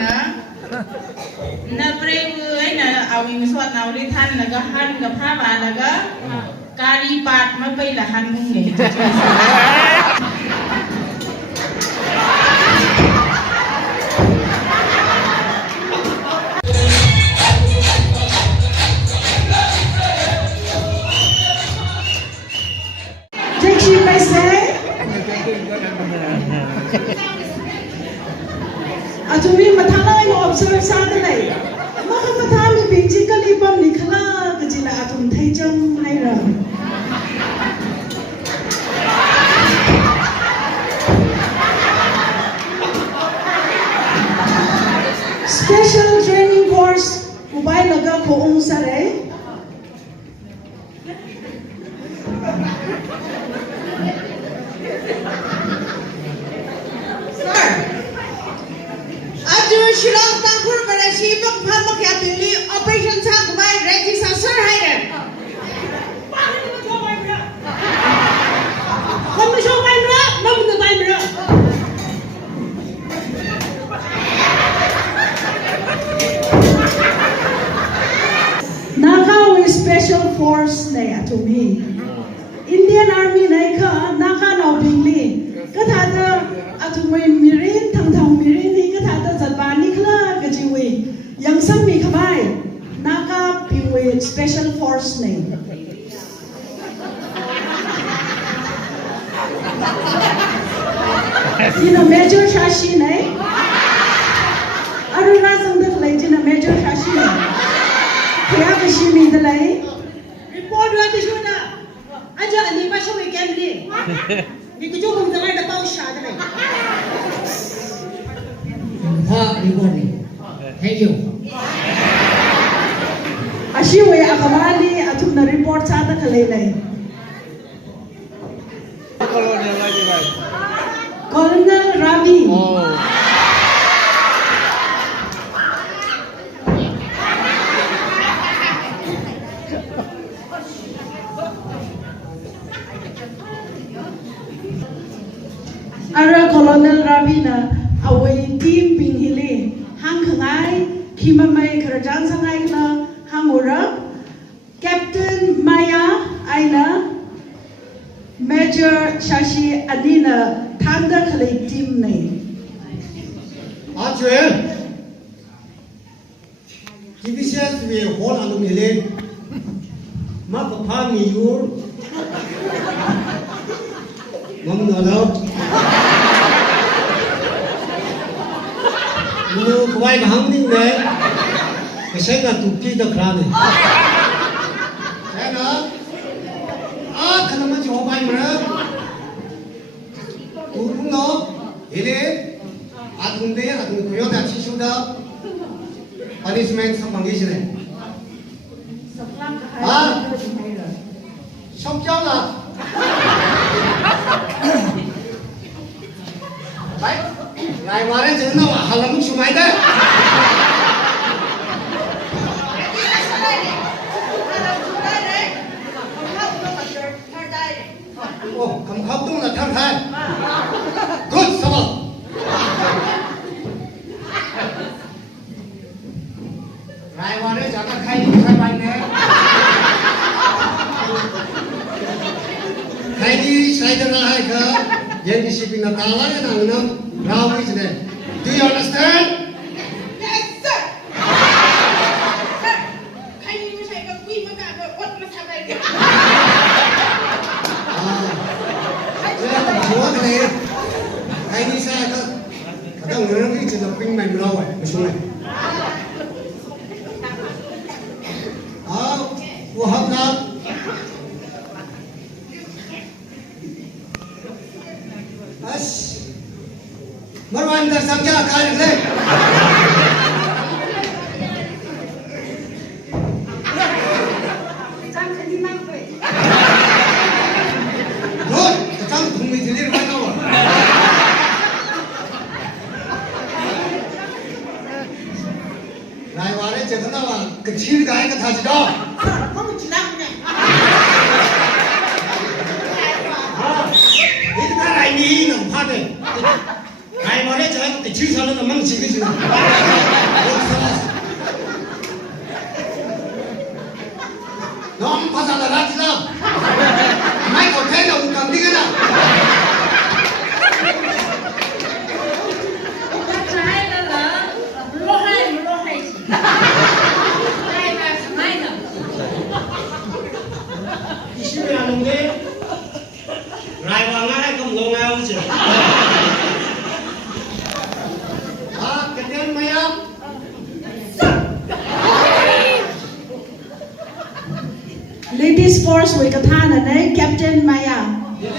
นะนับเรียกไอ้น่ะเอาวิมสวดเอาดิท่านแล้วก็หันกับผ้าบาแล้วก็การีปาดมาไปละหันมึงเนี่ย Ajumi mathala yo observe sa dai ma matha mi basically pam nikhala kajila atum thaijam haira special training course ubai laga ko ong sare Shillong Tangpur Barashi Bak Phamak Yapili Operation Sakbai Register Haiden. Không show bay nữa, không được bay nữa. Naka with special force này to me. Indian Army này ka Naka nào bingli. Cái thà đó atumai mirin thang mirin ni cái thà đó giật bàn ni khla cái gì vậy? Yang sang mi khamai Naka with special force này. You know Major Shashi này. Aruna sang được lấy trên Major Shashi này. Kaya kasi mi dalay. Report wa kishu na. Aja ani pa show weekend ni. Ni kujo kung tangay na pau siya dai. Ha, report ni. Thank you. Ashiwe akamali atum na report sa ata kalaylay. Colonel lagi bhai. Colonel Ravi. Oh. Ara Colonel Ravi na away team ping hili hang khangai khimamai kharajang sangai na hangura Captain Maya aina Major Shashi Adina thanda khalai team nei Chuyện TBCS về hỗn ăn đồng lên mà có pha nghỉ uống mong nữa đâu như quay mà hăng ninh đấy cái xe là tụt kia được ra này thế đó khả năng mà chỗ bay mà đó tụt cũng nó thế đấy 아동들 아동 고려대 치수다 punishment 상관계시네 아 성격아 đấy ngày qua đấy chứ nó hả lắm chú mày đấy ô cầm khóc tung là thằng thai good sao Rai qua đấy chẳng có khai bánh đấy khai đi sai cho nó hay cơ dân đi shipping là ta lấy cái nào nữa rau cái gì này do you understand? Yes sir. Khai niไม่ใช่ก็คุยมากันว่าวัดมาทำอะไรกัน thế là tầm chúa cái này khai đi sai cơ cái thằng nữa cái chuyện là pin mày đâu rồi cái xuống này của hợp nào mất anh ta sang cha cái được đấy rồi trong thùng mình thì liên quan đâu à lại vào đấy chỉ có nào à cái chi cái thằng gì đó không chỉ làm này cái này đi nằm phát này cái 말에 저 지사는 망치기 좀. 너무 파산다 라지다. 마이크 태가 운강 니가나. trái là lô hai chỉ hai và hai nữa 20년 넘게 라이브가 좀 농아오지. 아, 그때는 뭐야? Ladies first với cái than này Captain Maya. 이래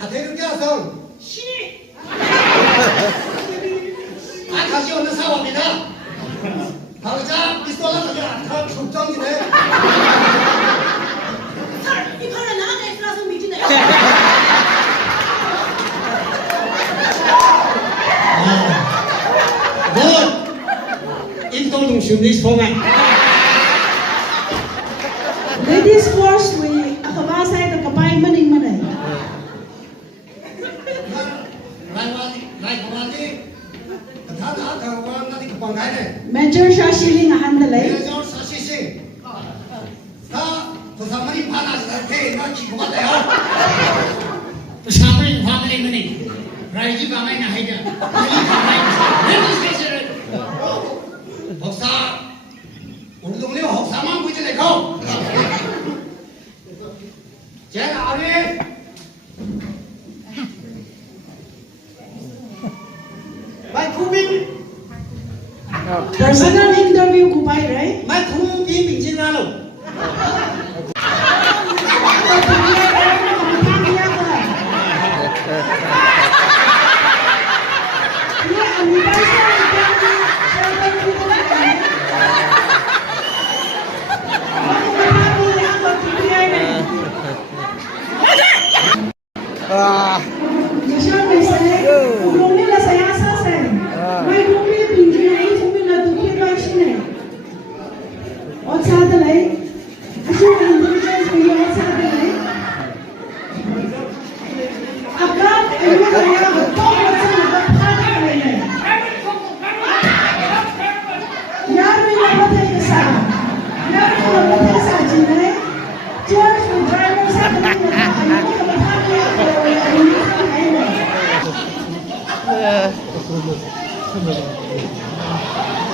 아테르 껴서 신이. 아, 다시 오는 사업이다. 가자, 피스톨라 가자. 다 걱정이네. 이 칼에 나한테 있어서 미치네. 뭐 인도동 심리 소매. Ladies first với cái ba sai cái bay mình đi mình này. 라이브라니. 다 나가 나니 급한 가네. Major Shashili nga handle. 그래서 사실상 다 도사만이 받아서 대 맞기 고맙다요. 도사만이 화들이 뭐니? 라이지 가만히 나해자. 이 가만히 내가 세세를 복사 우리 동네 복사만 보이잖아요. 고. 제가 아래 마이 쿠빙 Personal interview của bay right? 마이 쿠빙 빙진하러 아,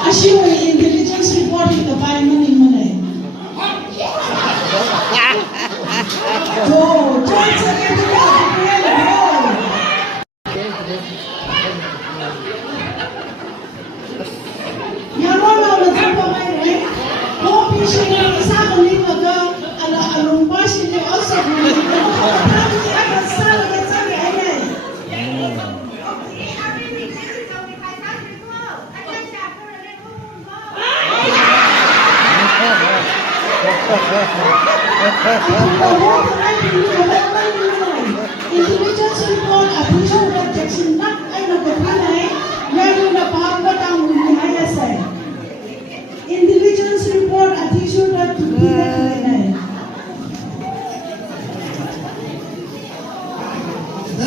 Assume intelligence reporting the by money money. Go, don't forget to Yaron na ulit ang pamay kung pising na isa kung lima ka, along basin niyo also kung lima ka, kami agad sa lagat sa kaya. Intelligence report official protection nak ay nagpapanay meron na pahawat ang UNISA. Intelligence report official na tutunan. 나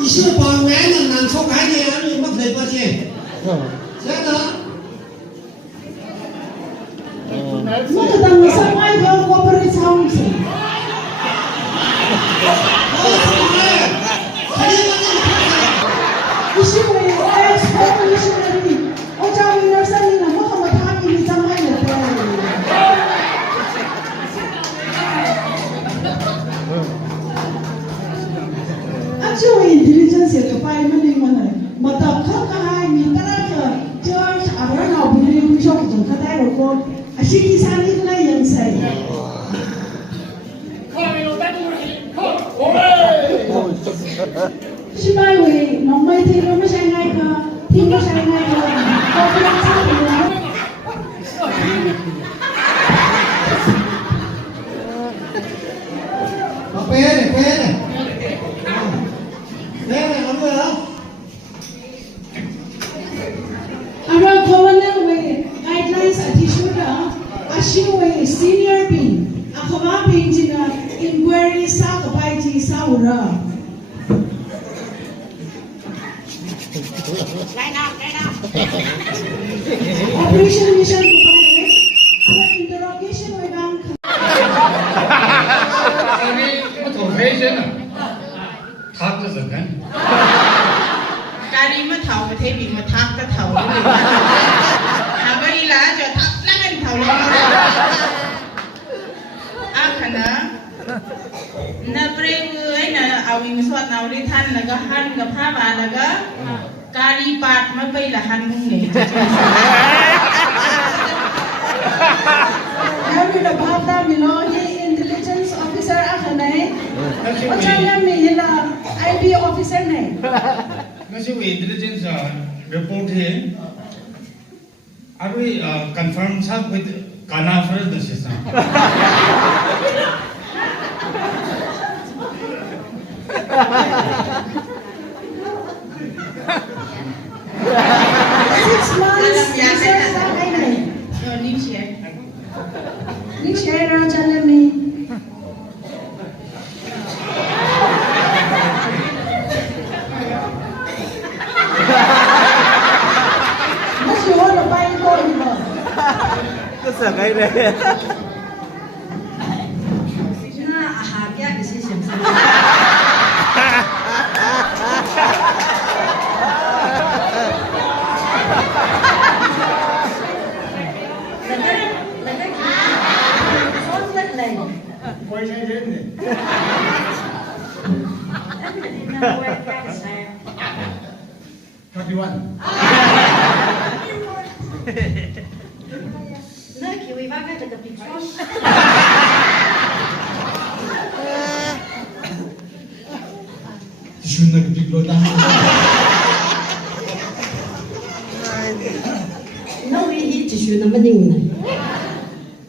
이슈 방외는 난 속하게 아니 뭐 될거지. 제가 Magandang masamay ba ang corporate house? Issue ay export issue na rin. O dyan yung nasa nila mo kamataki ni Samay na pera. Actually, intelligence ito pa ay maning manay. Matabka kahay, mitara ka, George, abara na binili ko siya kung katay ko. Ashiki sani na yan sa'yo. Shibay way, nung may tilo mo siya ngay ka, tilo siya ngay ka, kopi ang sabi mo. pwede. Pwede, ano ba? Our governor way, guidelines at issue na, assume way, senior P, ako ba pinji na inquiry sa kapay sa ura. operation mission kupare ana interrogation wegang Sabi, motivation à? Thác là gì đấy? การีมาเถาประเทศบินมาทักก็เถาหาบริลาจะทักนั่งกันเถาเลยอาขณะนับเรียงเลยนะเอาวิงสวดเอาดิท่านแล้วก็หันกับผ้าบาแล้วก็การีปาดมาไปละหันมึงเนี่ย have you about that you know he intelligence officer akhanai ochana mi hila IB officer nai Ngasi we intelligence report he. Are we confirm sab with Kana for the system? 6 months research sa kai nai เออนี่เชียร์ ni share ra chana mi na si ho na pai ko ni ba Cứ sợ cái này.那哈家的是什么？Quay sang thế này. 31. 那给尾巴盖这个比方。 Shun na big load dah.那唯一只需那么定呢？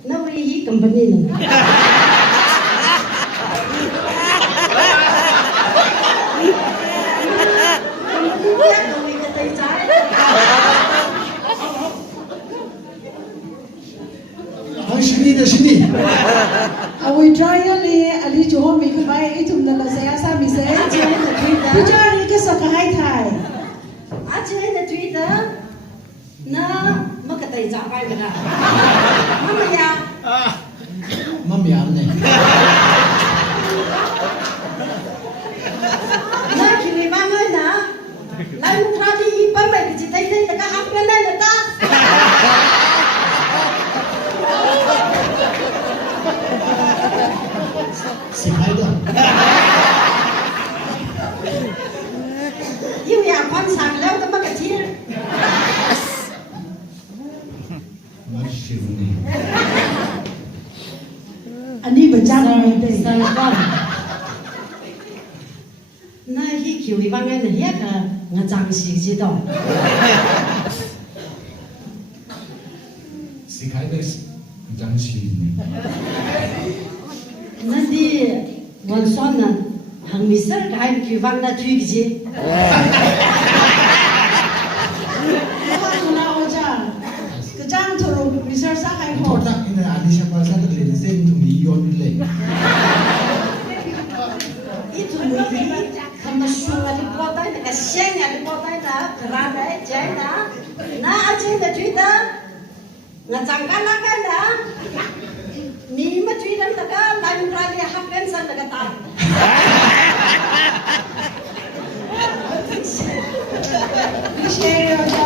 那唯一根本的呢？ Oh, sini dah sini. awi trial ni ali jo mi ka bai itum na la saya sa mi se pujari ka sa ka hai thai 而且那推的，那没个对咋办的啦？妈妈呀， Mam yam ni. 那给尾巴我呢？来，我看你一般买的就对对，那个还不能那个。 Sikhai dah. 因为啊，观赏了都没个钱。 Masih ni. ani ba jam mai de 那一给尾巴我那些个我长习知道。 Sikhai dah jangan sini. 那的我说呢，很没事儿，还给放那推个去。 na o cha ka jang thoro research sa kai ho Kau tak ini ada siapa sahaja boleh sen tu milion le. 一土没地，他们说了的包袋那个鲜呀的包袋呢，可拉的摘的，那而且的推的，我长干那个的，你们推的那个来不来的还跟上那个大。 ni share ra cha